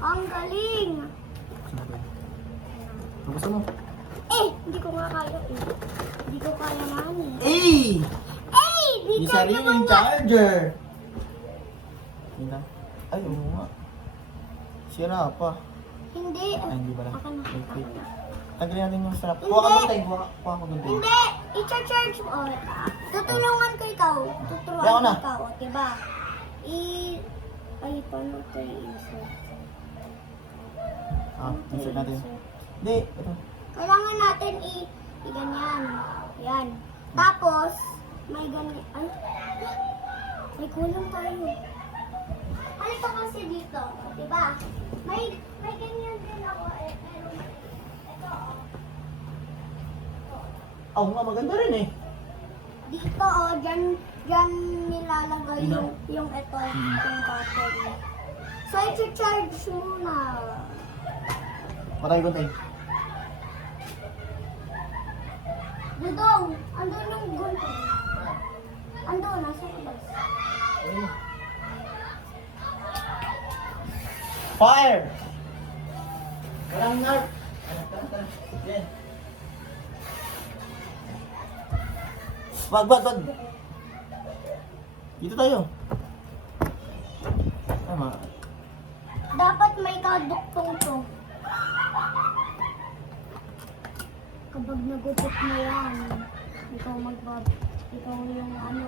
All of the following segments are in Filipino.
Ang galing. Ang gusto mo? Hindi ko nga kaya eh. Hindi ko kaya naman eh. Di Yung kaya sariling naman nga. charger. Hindi. Ay, oo nga. Sira pa. Hindi. Ay, hindi pala. Akin na. Wait, wait. Akin na. Tanggalin natin yung strap. Hindi. Kuha ka ba tayo? Kuha ko doon tayo. Hindi. I-charge mo. Tutulungan ko ikaw. Tuturuan Kaya ako ko na. ikaw. Diba? Ay, paano ito i-insert? Insert natin. Hindi, ito. Kailangan natin i-ganyan. Yan. Tapos, may ganyan. Ay, may kulang tayo. Halika kasi dito. Diba? May ganyan din ako. Pero ito. Oo nga, maganda rin eh. Dito dyan nilalagay yung ito, yung battery. So, i-charge muna. Patay ko tayo. Dudong, andun yung gulo. Andun, nasa labas. Fire! Walang nerf. Yeah. Wag. Dito tayo. Tama. Dapat may kaduktong to. Kapag nagutot mo yan, ikaw yung ano.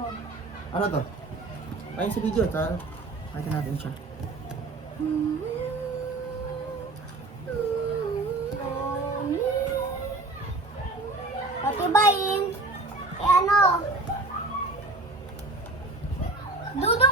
Ano to? Ayun sa video, pakita natin siya. Patibayin. Ano? Dudong